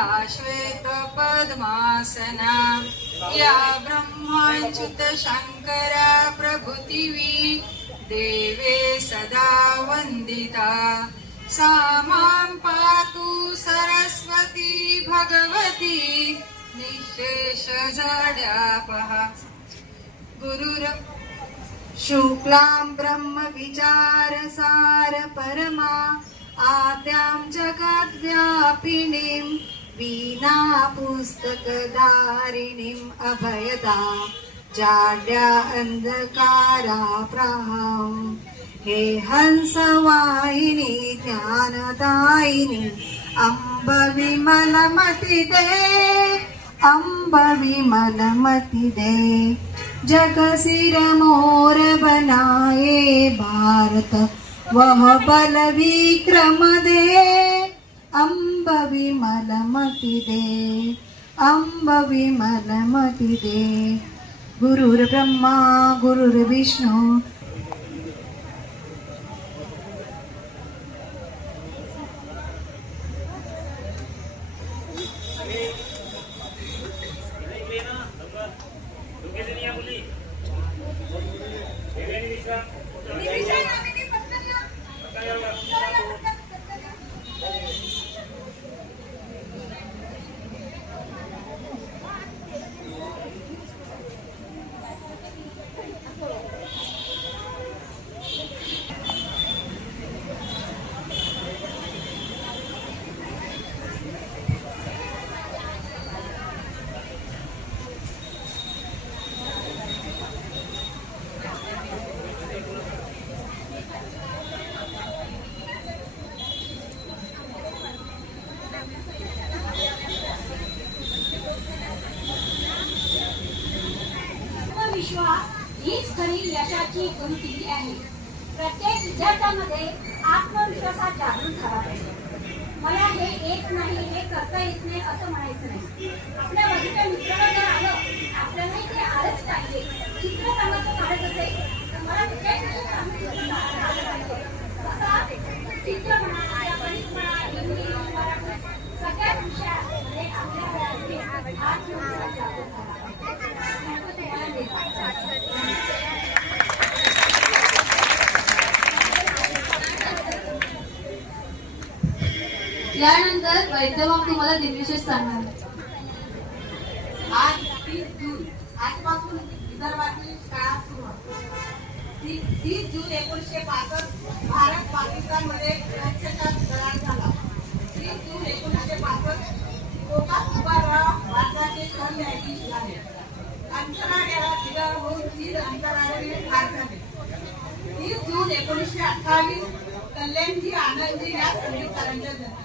या श्वेत पद्मासना या ब्रह्माच्युत शंकरा प्रभृतिवी देवे सदा वंदिता सा मां पातु सरस्वती भगवती निःशेष जड्यापहा गुरुर शुक्लां ब्रह्म विचार सार परमा आद्यां जगद्व्यापिनीं वीणा पुस्तकधारिणीं अभयदा जाड्या अंधकाराप्रहां हे हंसवाहिनी ज्ञानदायिनी अम्ब विमलमति दे अम्ब विमलमति दे जग सिर मोर बनाए भारत वह बल विक्रम दे अम्ब विमलमति दे अम्ब विमलमति दे गुरुर् ब्रह्मा गुरुर्विष्णू हीच खरी यशाची गुंती आहे. प्रत्येक विद्यार्थ्यामध्ये आत्मविश्वासात जागृत झाला पाहिजे. मला हे येत नाही, हे करता येत नाही असं म्हणायचं नाही. आपल्या बाजूच्या मित्राला जर आलं, आपल्यालाही ते आलंच पाहिजे. चित्र कामाचं काढत असेल तर मला विद्यार्थ्यांना आलं पाहिजे. चित्र म्हणा, गणित म्हणा, हिंदी मराठी सगळ्याच विषयामध्ये आपल्याला आत्मविश्वास जागृत झाला यानंतर वैद्यवान तुम्हाला दिनविशेष सांगणार. आज 30 जून आजपासून विदर्भातील शाळा सुरू होते. 30 जून 1965 भारत पाकिस्तान मध्ये स्वच्छता करार झाला. 30 जून 1965 गोपाळ उपारराव भारताचे सरन्यायाधीश झाले. अंतराळयानात निघाल होऊन 3 अंतराळवीर ठार झाले. 30 जून 1928 कल्याणजी आनंदजी या संगीतकारांच्या जन्म.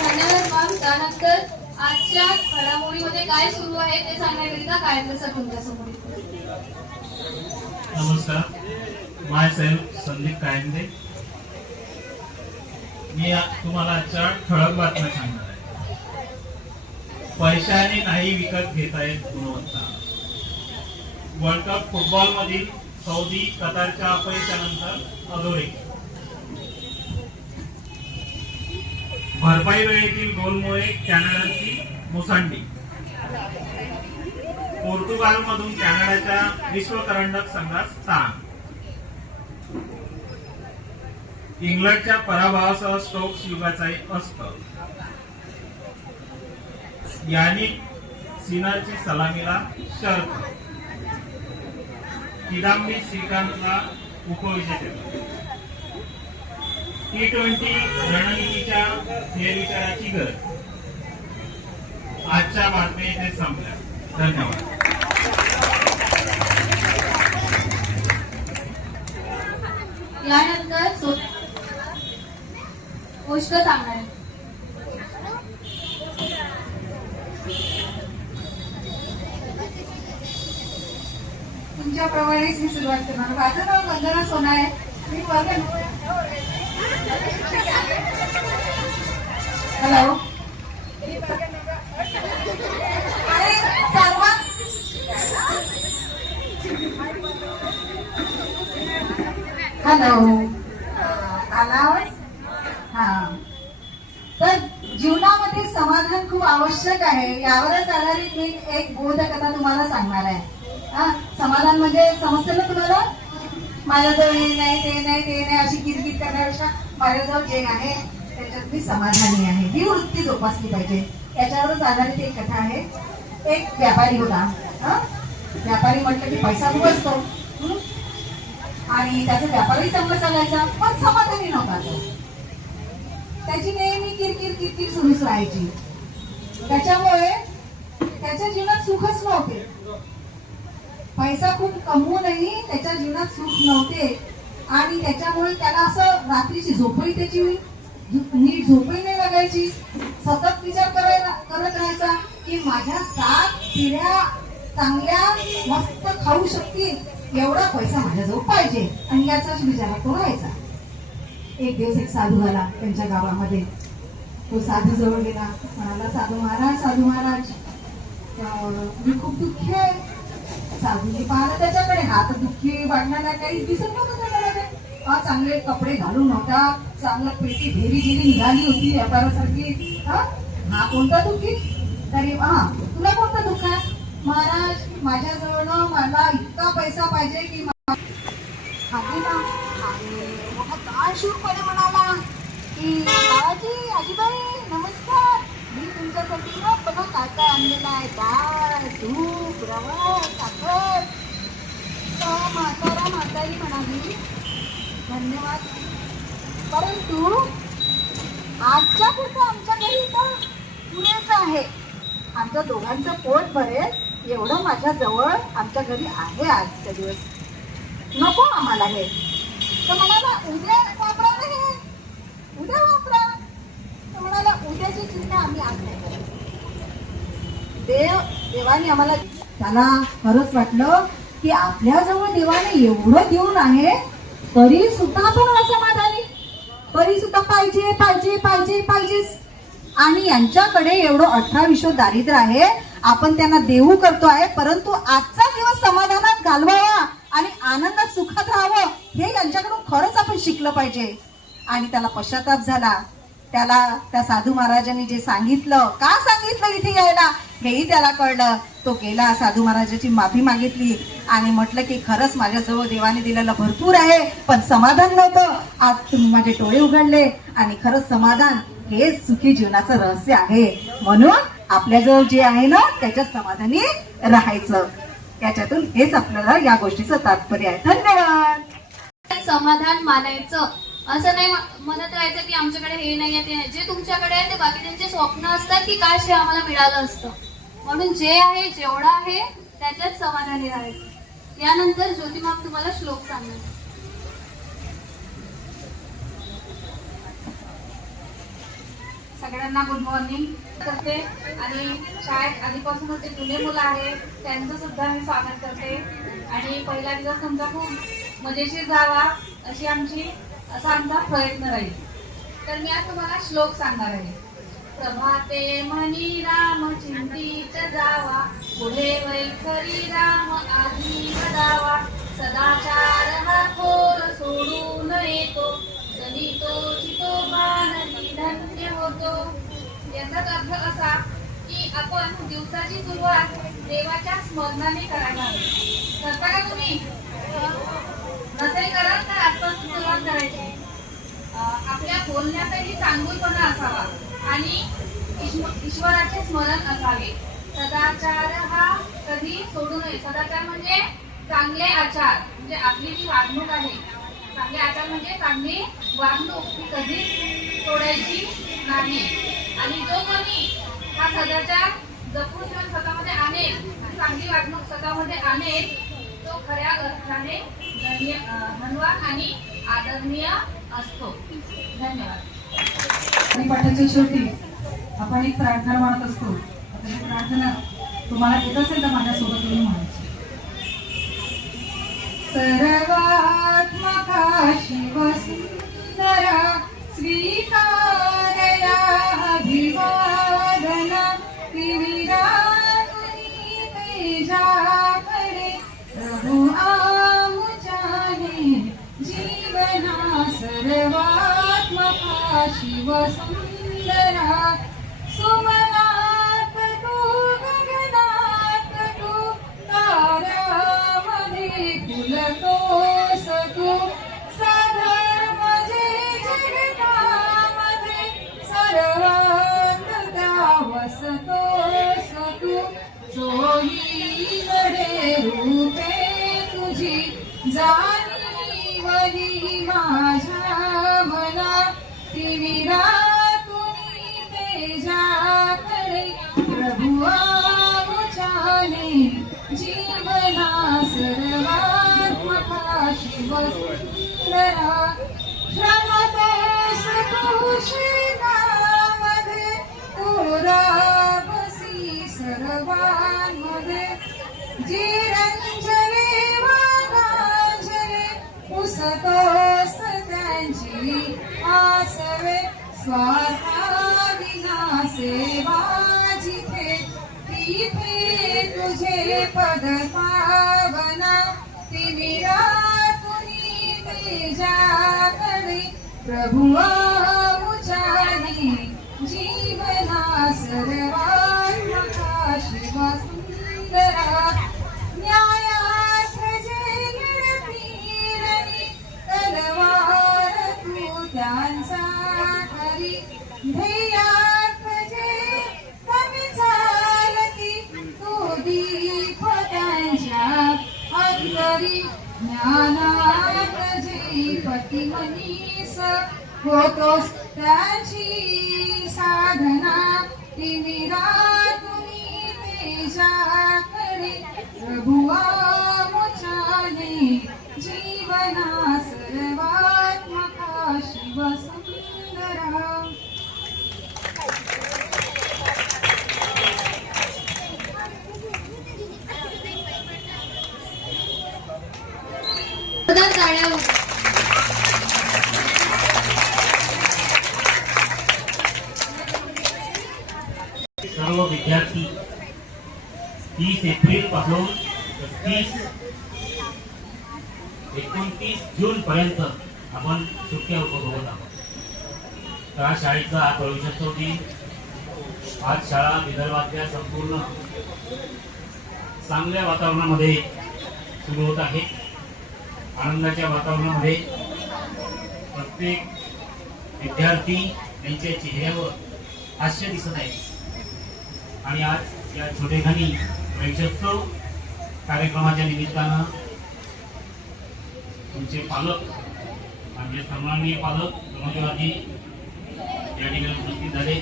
धन्यवाद मॅम. त्यानंतर आजच्या घडामोडीमध्ये काय सुरू आहे ते सांगण्याकरिता गायत्री सर तुमच्यासमोर. नमस्कार, माय सेल्फ संदीप कायंदे. मी तुम्हाला आजच्या ठळक बातम्या सांगणार आहे. पैशाने नाही विकत घेता येत गुणवत्ता. वर्ल्ड कप फुटबॉल मधील सौदी कतारच्या अपयशानंतर अधोरेखित. भरपाई वेळेतील गोलमुळे कॅनडाची मुसांडी. पोर्तुगाल मधून कॅनडाच्या विश्वकरंडक संघास स्थान. इंग्लंडच्या पराभवासह स्टोक्स युगाचा अस्त. यानिक सिनरची सलामीला शर्त. किदांबी श्रीकांतला उपविजेते. T20 रणनीतीच्या फेरविचाराची गरज. आजच्या बातम्या इथे संपल्या. धन्यवाद. यानंतर गोष्ट सांगणार. तुमच्याप्रमाणेच मी सुरुवात करणार. माझं नाव वंदना सोना आहे. मी वर्ग हॅलो हॅलो आला आवाज. हा. तर जीवनामध्ये समाधान खूप आवश्यक आहे. यावरच आधारित मी एक बोधकथा तुम्हाला सांगणार आहे. हा, समाधान म्हणजे समजतं ना तुम्हाला? माझ्याजवळ हे नाही, ते नाही, ते नाही अशी किरकिर करण्यापेक्षा माझ्याजवळ जे आहे त्याच्यात मी समाधानी आहे, ही वृत्ती जोपासली पाहिजे. याच्यावरच आधारित एक कथा आहे. एक व्यापारी होता. हा, व्यापारी म्हटलं की पैसा खूप असतो आणि त्याचा व्यापारही चांगला चालायचा, पण समाधानी नव्हता तो. त्याची नेहमी किरकिर किरकिर सुरूच राहायची. त्याच्यामुळे त्याच्या जीवनात सुखच नव्हते. पैसा खूप कमवूनही त्याच्या जीवनात सुख नव्हते आणि त्याच्यामुळे त्याला असं रात्रीची झोपही त्याची नीट झोपही नाही लागायची. सतत विचार करत राहायचा की माझ्या 7 पिढ्या चांगल्या मस्त खाऊ शकतील एवढा पैसा माझ्याजवळ पाहिजे आणि याचाच विचार तो राहायचा. एक दिवस एक साधू आला त्यांच्या गावामध्ये. तो साधू जवळ गेला, म्हणाला साधू महाराज मी खूप दुःखी आहे. साधूने पाहिलं त्याच्याकडे, हा तर दुःखी वाटण्याला काही दिसत नव्हतं त्याच्यामध्ये. हा चांगले कपडे घालून होता, चांगलं पेटी ढेरी निघाली होती व्यापारासारखी. हा कोणता दुःखी? तरी हा तुला कोणतं दुःख आहे? महाराज माझ्याजवळ मला इतका पैसा पाहिजे की काय शूरपणे म्हणाला की बाबाजी आजीबाई नमस्कार, मी तुमच्यासाठी ना बघा काय काय आणलेलं आहे, डाळ तूप रवा साखर. म्हातारी म्हणाली धन्यवाद, परंतु आजच्या पुरतं आमच्या घरी तर पुरेच आहे. आमच्या दोघांचं पोट भरेल एवढं माझ्या जवळ आमच्या घरी आहे आजच्या दिवस, नको आम्हाला हे. तर म्हणाला उद्या वापरा नाही, उद्या वापरा. तर म्हणाला उद्याची चिंता आम्ही आज नाही करत. देवाने आम्हाला, त्याला खरंच वाटलं की आपल्याजवळ देवाने एवढं देऊन आहे तरी सुद्धा आपण असमाधानी, तरी सुद्धा पाहिजे पाहिजे पाहिजे पाहिजेच. आणि यांच्याकडे एवढं 18 दारिद्र्य आहे, आपण त्यांना देऊ करतो आहे, परंतु आजचा दिवस समाधानात घालवावा आणि आनंदात सुखात राहावं हे यांच्याकडून खरंच आपण शिकलं पाहिजे. आणि त्याला पश्चाताप झाला. त्याला त्या साधू महाराजांनी जे सांगितलं, का सांगितलं इथे यायला हेही त्याला कळलं. तो गेला, साधू महाराजाची माफी मागितली आणि म्हटलं की खरंच माझ्याजवळ देवाने दिलेलं भरपूर आहे पण समाधान नव्हतं. आज तुम्ही माझे डोळे उघडले आणि खरंच समाधान हेच सुखी जीवनाचं रहस्य आहे. म्हणून आपल्याजवळ जे आहे ना त्याच्यात समाधानी राहायचं. याच्यातून हेच आपल्याला या गोष्टीचं तात्पर्य आहे. धन्यवाद. समाधान मानायचं, असं नाही म्हणत राहायचं की आमच्याकडे हे नाही आहे ते नाही. जे तुमच्याकडे आहे ते बाकी त्यांचे स्वप्न असतात की काश हे आम्हाला मिळालं असतं. म्हणून जे आहे जेवढं आहे त्याच्यात समाधानी राहायचं. यानंतर ज्योतिमाम तुम्हाला श्लोक सांगणार. सगळ्यांना गुड मॉर्निंग करते आणि शाळेत आधीपासूनच जे जुने मुलं आहे त्यांचं सुद्धा मी स्वागत करते. आणि पहिला दिवस तुमचा खूप मजेशीर जावा असा आमचा प्रयत्न राहील. तर मी आज तुम्हाला श्लोक सांगणार आहे. प्रभाते म्हणी राम चिंतित जावा, पुढे वैखरी राम आधी वदावा. सदाचार हा थोर सोडून येतो, तो चितो बाणली धन्य होतो. याचाच अर्थ असा की आपण दिवसाची सुरुवात देवाच्या स्मरणाने करायला हवी. करता का तुम्ही? नसेल करत तर आजपासून सुरुवात करायची. आपल्या बोलण्यातही चांगुलपणा असावा आणि ईश्वराचे स्मरण असावे. सदाचार हा कधी सोडू नये. सदाचार म्हणजे चांगले आचार, म्हणजे आपली जी वागणूक आहे, चांगले आचार म्हणजे चांगली वागणूक ही कधीच सोडायची नाही. आणि जो कोणी हा सदाचार जपून ठेवून स्वतःमध्ये आणेल, चांगली वागणूक स्वतःमध्ये आणेल, तो खऱ्या अर्थाने धनवान आणि आदरणीय असतो. धन्यवाद. आणि पाठाच्या शेवटी आपण एक प्रार्थना म्हणत असतो. आता ही प्रार्थना तुम्हाला येत असेल तर माझ्यासोबत तुम्ही म्हणायची. सर्वात्मका शिव सुंदरा स्वीकारया अभिवादना. विविरागुनी तेजाकडे प्रभु आमुचाने जीवना सर्वात्मका शिव सुंदरा सुमनात तू गगनात तू ताऱ्यामध्ये फुलतोस तू साधर्म जे जगतामध्ये सर्वांगता वसतोस तू सोयी घडे रूपे तुझी जाणीवली माझ्या मना तिमिरा तुम्ही तेजाकडे प्रभुआ मुझाने जीवना सर्वात्मका शिव सुंदरा श्रमतोस तू श्रीनामध्ये तुराबसी सर्वांमध्ये जिरंजले वागांजले पुसतोस त्यांची आसवे स्वार्था विना सेवा जिथे तिथे तुझे पद पावना तिमिरा तुनी तेजाकडे प्रभुआ मुझाने जीवना सर्वात्मका शिव सुंदरा न्यायास जे लढतीरणी तलवार तू त्यांचा हरी ध्येयात जे कमी चालती तू दीप त्यांच्या अंतरी ज्ञानात जे पती मनीस होतोस त्याची साधना तिमिरा तुम्ही तेजाकडे प्रभुआ मुझाने जीवना सर्वात्मका शिव सुंदरा जोरदार टाळ्या होत्या. सर्व विद्यार्थी 30 एप्रिल पासून 29 जून पर्यंत आपण सुट्ट्या उपभोगत आहोत. त्या शाळेचा हा प्रवेशोत्सव दिन आज शाळा विदर्भातल्या संपूर्ण चांगल्या वातावरणामध्ये सुरू होत आहे. आनंदाच्या वातावरणामध्ये प्रत्येक विद्यार्थी यांच्या चेहऱ्यावर हास्य दिसत आहे. आणि आज या छोटेखानी प्रवेशोत्सव कार्यक्रमाच्या निमित्तानं तुमचे पालक आमचे सन्माननीय पालक समाजवादी या ठिकाणी उपस्थित झाले.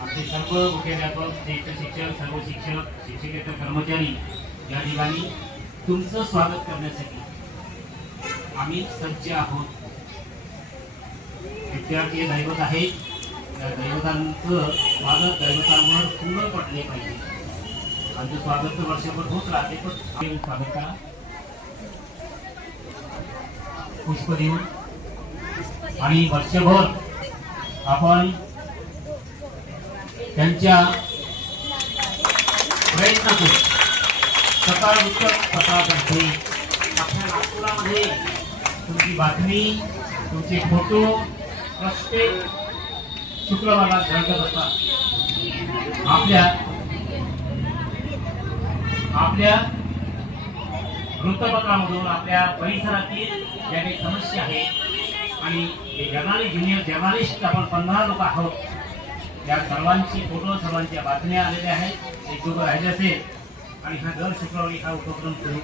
आपले सर्व मुख्याध्यापक ज्येष्ठ शिक्षक सर्व शिक्षक शिक्षकेतर कर्मचारी या ठिकाणी तुमचं स्वागत करण्यासाठी आम्ही सज्ज आहोत. विद्यार्थी दैवत आहे, त्या दैवतांचं स्वागत दैवतांवर पूर्ण पडले पाहिजे. आमचं स्वागत तर वर्षभर होत राहते, पण आम्ही स्वागत करा पुष्प देऊन. आणि वर्षभर आपण त्यांच्या प्रयत्नातून सकाळ उठत सकाळमध्ये आपल्या नागपुरामध्ये तुमची बातमी तुमचे फोटो प्रत्येक शुक्रवारला झळकत असतात. आपल्या वृत्तपत्रामधून आपल्या परिसरातील ज्या काही समस्या आहेत आणि ज्युनियर जर्नालिस्ट आपण 15 लोक आहोत, या सर्वांची फोटो सर्वांच्या बातम्या आलेल्या आहेत. एक दोघं राहिले असेल आणि हा दर शुक्रवारी हा उपक्रम सुरू.